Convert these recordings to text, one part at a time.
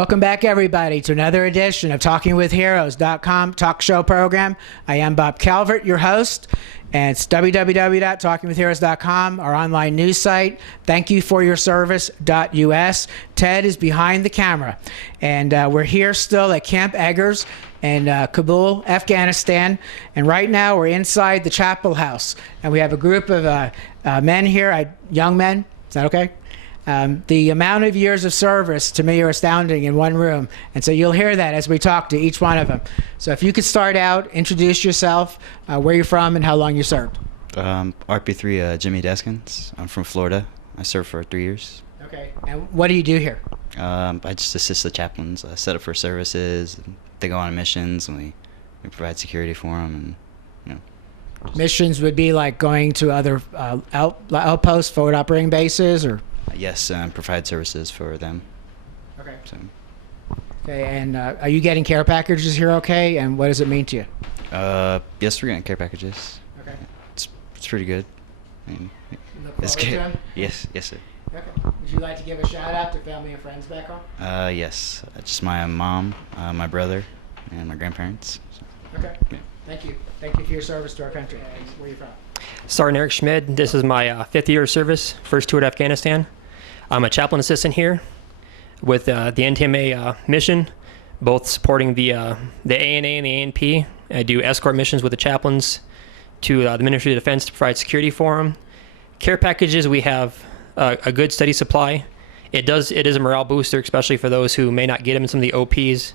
Welcome back, everybody, to another edition of TalkingWithHeroes.com talk show program. I am Bob Calvert, your host, and it's www.talkingwithheroes.com, our online news site. Thank you for your service.us. Ted is behind the camera, and we're here still at Camp Eggers in Kabul, Afghanistan, and right now we're inside the chapel house, and we have a group of men here, young men. Is that okay? The amount of years of service to me are astounding in one room, and so you'll hear that as we talk to each one of them. So if you could start out, introduce yourself, where you're from, and how long you served. RP3 Jimmy Deskins. I'm from Florida. I served for 3 years. Okay. And what do you do here? I just assist the chaplains, set up for services. They go on missions, and we provide security for them. And Missions would be like going to other outposts, forward operating bases, or? Yes, provide services for them. Okay. So. Okay, and are you getting care packages here okay, and what does it mean to you? Yes, we're getting care packages. Okay. It's pretty good. I mean, it's good. Yes, sir. Okay. Would you like to give a shout out to family and friends back home? Yes. Just my mom, my brother, and my grandparents. So. Okay. Yeah. Thank you. Thank you for your service to our country. Where are you from? Sgt Eric Schmid. This is my 5th year of service, first tour to Afghanistan. I'm a chaplain assistant here with the NTM-A mission, both supporting the ANA and the ANP. I do escort missions with the chaplains to the Ministry of Defense to provide security for them. Care packages, we have a good steady supply. It is a morale booster, especially for those who may not get them in some of the OPs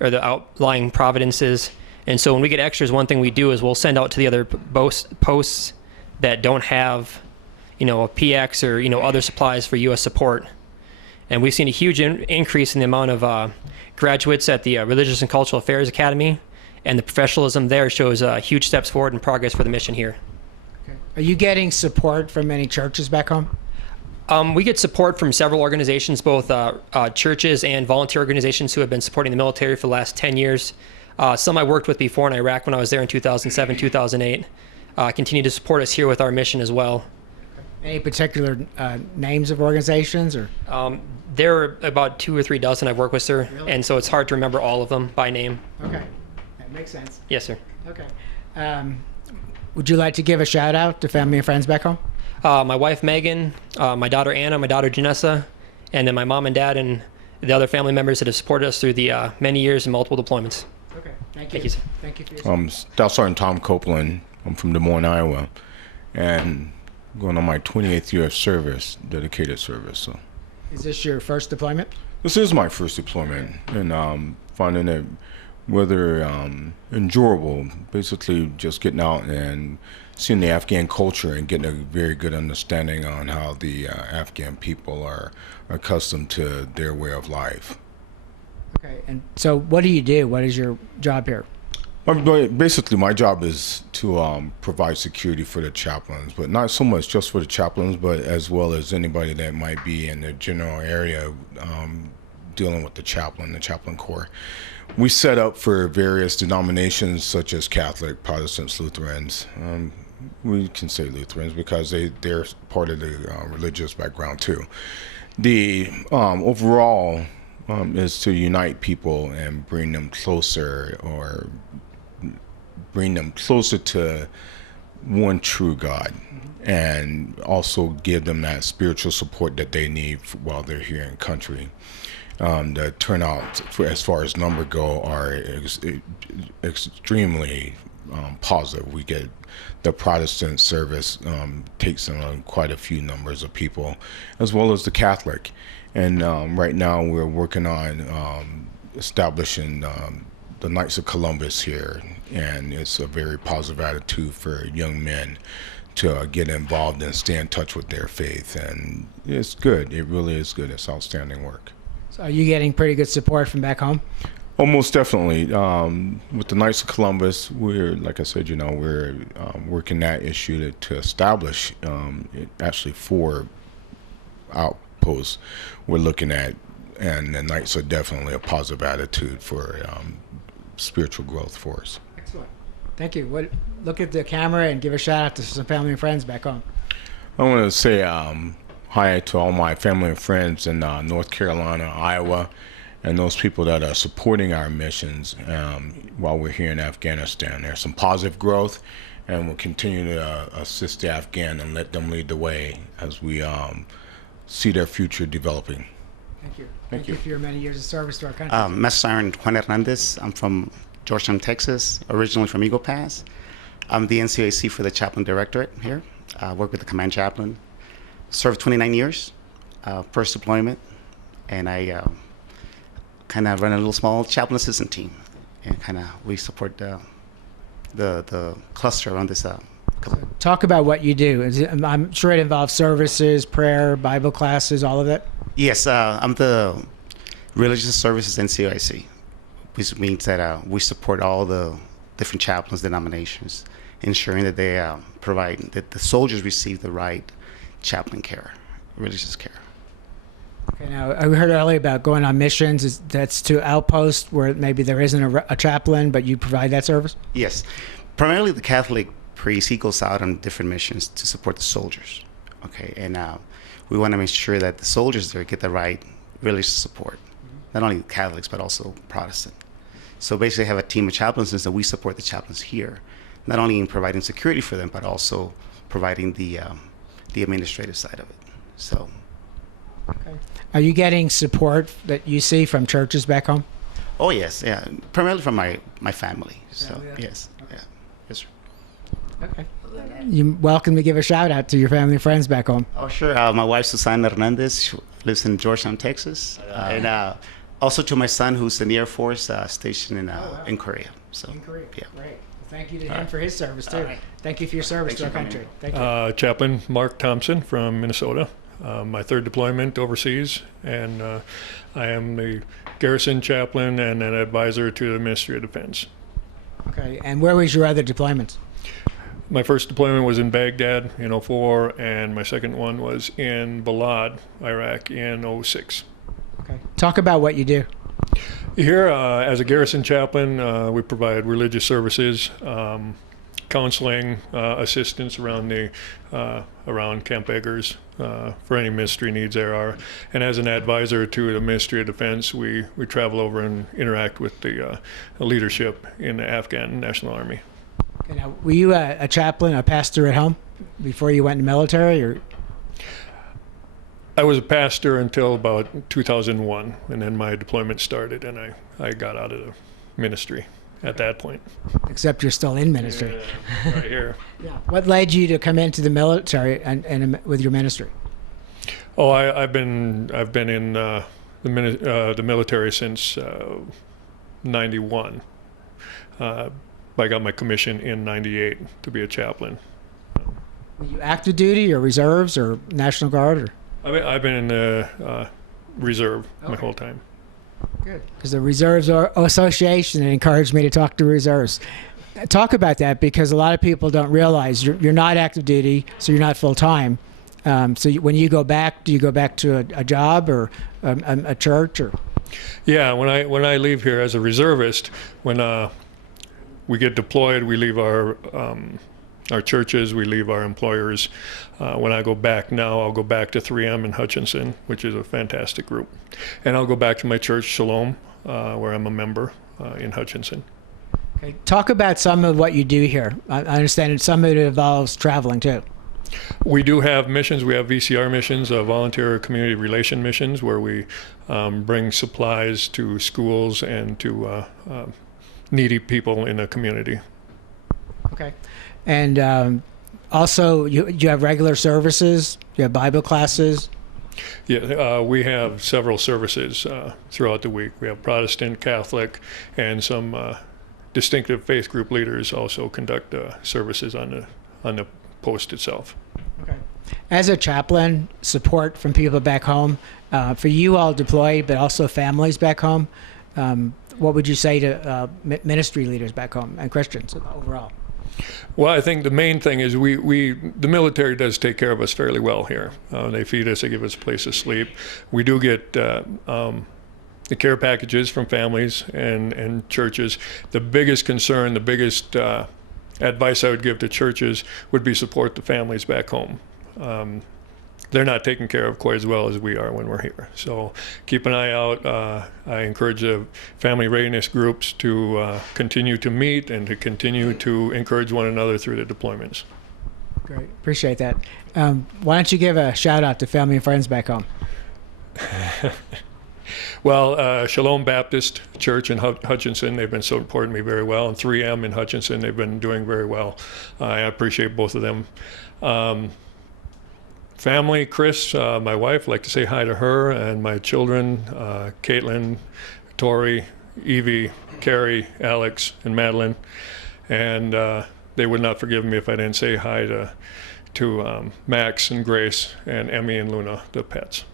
or the outlying providences. And so when we get extras, one thing we do is we'll send out to the other posts that don't have, a PX or, other supplies for U.S. support. And we've seen a huge increase in the amount of graduates at the Religious and Cultural Affairs Academy, and the professionalism there shows huge steps forward in progress for the mission here. Okay. Are you getting support from any churches back home? We get support from several organizations, both churches and volunteer organizations who have been supporting the military for the last 10 years. Some I worked with before in Iraq when I was there in 2007, 2008. Continue to support us here with our mission as well. Any particular names of organizations, or? There are about 2 or 3 dozen I've worked with, sir, Really? and so it's hard to remember all of them by name. Okay, that makes sense. Yes, sir. Okay. Would you like to give a shout out to family and friends back home? My wife Megan, my daughter Anna, my daughter Janessa, and then my mom and dad and the other family members that have supported us through the many years and multiple deployments. Okay, thank you. Thank you, sir. Thank you for your Staff Sergeant Tommy Copeland. I'm from Des Moines, Iowa, and going on my 28th year of service, dedicated service. So, Is this your first deployment? this is my first deployment, and finding it rather enjoyable. Basically, just getting out and seeing the Afghan culture and getting a very good understanding on how the Afghan people are accustomed to their way of life. Okay, and so what do you do? What is your job here? Basically, my job is to provide security for the chaplains, but not so much just for the chaplains, but as well as anybody that might be in the general area dealing with the chaplain corps. We set up for various denominations such as Catholic, Protestants, Lutherans. We can say Lutherans because they're part of the religious background too. The overall is to unite people and bring them closer, or bring them closer to one true God, and also give them that spiritual support that they need while they're here in country. The turnout, as far as number go, are extremely positive. We get the Protestant service takes on quite a few numbers of people, as well as the Catholic. And right now we're working on establishing the Knights of Columbus here, and it's a very positive attitude for young men to get involved and stay in touch with their faith, and it's good. It really is good. It's outstanding work. So are you getting pretty good support from back home? Oh, most definitely. With the Knights of Columbus, we're, like I said, we're working that issue to establish actually 4 outposts we're looking at, and the Knights are definitely a positive attitude for spiritual growth for us. Excellent. Thank you. Look at the camera and give a shout out to some family and friends back home. I want to say hi to all my family and friends in North Carolina, Iowa, and those people that are supporting our missions while we're here in Afghanistan. There's some positive growth, and we'll continue to assist the Afghan and let them lead the way as we see their future developing. Thank you. Thank you for your many years of service to our country. MSgt Juan Hernandez. I'm from Georgetown, Texas, originally from Eagle Pass. I'm the NCOIC for the Chaplain Directorate here. I work with the Command Chaplain. Served 29 years, first deployment, and I kind of run a little small Chaplain Assistant team, and we support the cluster around this. Talk about what you do. I'm sure it involves services, prayer, Bible classes, all of it. Yes, I'm the Religious Services NCOIC, which means that we support all the different chaplains, denominations, ensuring that they provide, that the soldiers receive the right chaplain care, religious care. Okay, now I heard earlier about going on missions. That's to outposts where maybe there isn't a chaplain, but you provide that service? Yes, primarily the Catholic priest, he goes out on different missions to support the soldiers. Okay, and we want to make sure that the soldiers there get the right religious support, not only Catholics but also Protestant. So basically, have a team of chaplains that we support the chaplains here, not only in providing security for them, but also providing the administrative side of it. So, okay. Are you getting support that you see from churches back home? oh yes, yeah, primarily from my family. So Family, yes, okay. yeah, yes, sir. Okay. You're welcome to give a shout out to your family and friends back home. Oh sure, my wife Sgt Hernandez, she lives in Georgetown, Texas, and also to my son who's in the Air Force stationed in Korea. So In Korea. yeah. Great. Thank you to him for his service too. Thank you for your service to our country. Thank you. Chaplain Mark Thompson from Minnesota. My third deployment overseas, and I am the Garrison Chaplain and an advisor to the Ministry of Defense. Okay. And where was your other deployments? My first deployment was in Baghdad in '04, and my second one was in Balad, Iraq in '06. Okay. Talk about what you do. Here, as a Garrison Chaplain, we provide religious services, counseling, assistance around around Camp Eggers for any ministry needs there are. And as an advisor to the Ministry of Defense, we travel over and interact with the leadership in the Afghan National Army. Okay, now, were you a chaplain, a pastor at home before you went in the military, or? I was a pastor until about 2001, and then my deployment started, and I got out of the ministry at that point. Except you're still in ministry. Yeah, right here. Yeah. What led you to come into the military and with your ministry? Oh, I've been in the military since '91. I got my commission in '98 to be a chaplain. Were you active duty or reserves or National Guard or? I've been in the reserve my whole time. Good. Because the Reserves Association encouraged me to talk to reserves. Talk about that, because a lot of people don't realize you're not active duty, so you're not full time. So when you go back, do you go back to a job or a church or? Yeah, when I leave here as a reservist, when we get deployed, we leave our churches, we leave our employers. When I go back now, I'll go back to 3M in Hutchinson, which is a fantastic group. And I'll go back to my church, Shalom, where I'm a member in Hutchinson. Okay. Talk about some of what you do here. I understand that some of it involves traveling too. We do have missions. We have VCR missions, volunteer community relation missions, where we bring supplies to schools and to needy people in the community. Okay. And also, you have regular services. You have Bible classes. Yeah, we have several services throughout the week. We have Protestant, Catholic, and some distinctive faith group leaders also conduct services on the post itself. Okay. As a chaplain, support from people back home, for you all deployed, but also families back home, what would you say to ministry leaders back home and Christians overall? Well, I think the main thing is the military does take care of us fairly well here. They feed us, they give us a place to sleep. We do get the care packages from families and churches. The biggest concern, the biggest advice I would give to churches would be support the families back home. they're not taken care of quite as well as we are when we're here. So keep an eye out. I encourage the family readiness groups to continue to meet and to continue to encourage one another through the deployments. Great. Appreciate that. Why don't you give a shout out to family and friends back home? Well, Shalom Baptist Church in Hutchinson, they've been supporting me very well. And 3M in Hutchinson, they've been doing very well. I appreciate both of them. Family, Chris, my wife, like to say hi to her, and my children, Caitlin, Tori, Evie, Carrie, Alex, and Madeline. And they would not forgive me if I didn't say hi to Max and Grace and Emmy and Luna, the pets.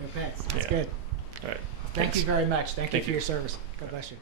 Your pets. That's Yeah. good. All right. Thank you very much. Thank you Thank for you. your service. God bless you.